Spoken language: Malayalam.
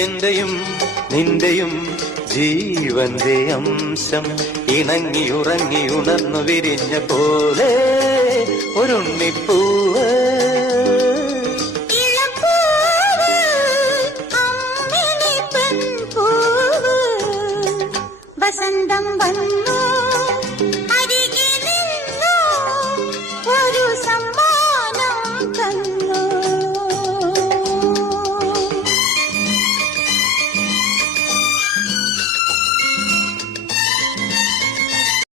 എന്റെയും നിന്റെയും ജീവന്റെ അംശം ഇണങ്ങി ഉറങ്ങി ഉണർന്നു വിരിഞ്ഞ പോലെ ഒരുണ്ണിപ്പൂവ്